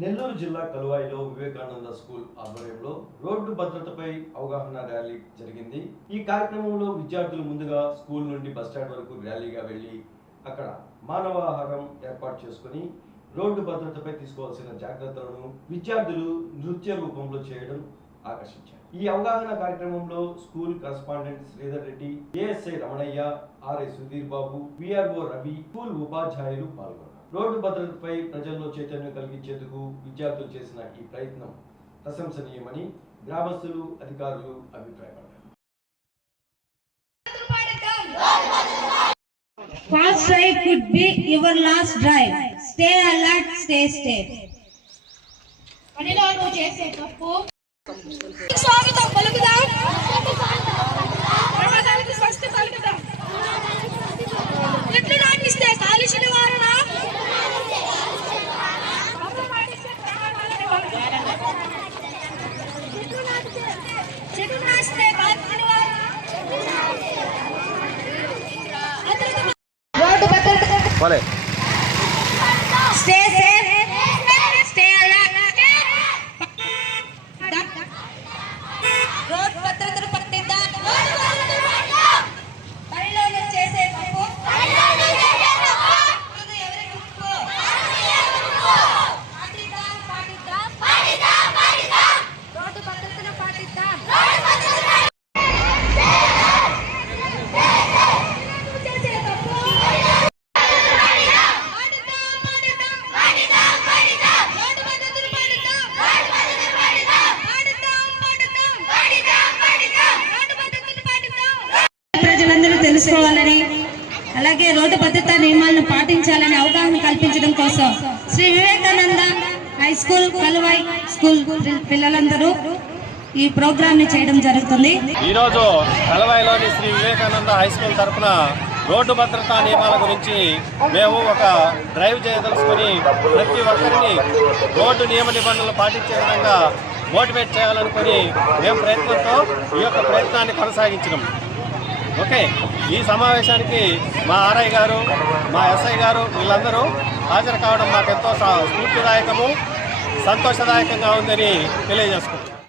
నెల్లూరు జిల్లా కలువాయిలో వివేకానంద స్కూల్ ఆధ్వర్యంలో రోడ్డు భద్రతపై అవగాహన ర్యాలీ జరిగింది. ఈ కార్యక్రమంలో విద్యార్థులు ముందుగా స్కూల్ నుండి బస్టాండ్ వరకు ర్యాలీగా వెళ్లి అక్కడ మానవాహారం ఏర్పాటు చేసుకుని రోడ్డు భద్రతపై తీసుకోవాల్సిన జాగ్రత్తలను విద్యార్థులు నృత్య రూపంలో చేయడం ఆకర్షించారు. ఈ అవగాహన కార్యక్రమంలో school correspondent Sridhar Reddy, ASI Ramanaiah, RI Sudheer Babu, VRO Ravi, school ఉపాధ్యాయులు పాల్గొన్నారు. రోడ్డు భద్రతపై ప్రజల్లో చైతన్యం కలిగించేందుకు విద్యార్థులు చేసిన ఈ ప్రయత్నం ప్రశంసనీయమని గ్రామస్తులు, అధికారులు అభిప్రాయపడ్డారు. Fast drive could be your last drive. Stay alert, stay safe. పనిలో నువ్వు చేసే తప్పు స్వాగతం పలుకుదాం. ప్రమాదాలకు స్వస్తి పలుకుదాం. చెట్లు నాటిస్తే కాలుష్య నివారణ, చెట్లు నాటిస్తే కాలుష్య నివారణ, రోడ్డు భద్రత, stay safe, stay alert. Road భద్రతను పట్టిద్దాం. పనిలో చేసే తప్పు ఎవరికి ముప్పు. పాటిద్దాం. రోడ్డు భద్రతను పాటిద్దాం. ప్రజలందరూ తెలుసుకోవాలని, అలాగే రోడ్డు భద్రతా నియమాలను పాటించాలని అవగాహన కల్పించడం కోసం Shri Vivekananda high school Kaluvai school పిల్లలందరూ ఈ ప్రోగ్రామ్ ని చేయడం జరుగుతుంది. ఈ రోజు కలువాయిలోని శ్రీ వివేకానంద హై స్కూల్ తరఫున రోడ్డు భద్రతా నియమాల గురించి మేము ఒక డ్రైవ్ చేయదలుచుకొని ప్రతి ఒక్కరిని రోడ్డు నియమ నిబంధనలు పాటించే విధంగా మోటివేట్ చేయాలనుకుని మేము ప్రయత్నంతో ఈ యొక్క ప్రయత్నాన్ని కొనసాగించినాం. ఓకే, ఈ సమావేశానికి మా ఆర్ఐ గారు, మా ఎస్ఐ గారు వీళ్ళందరూ హాజరు కావడం మాకెంతో స్ఫూర్తిదాయకము, సంతోషదాయకంగా ఉందని తెలియజేసుకుంటున్నాం.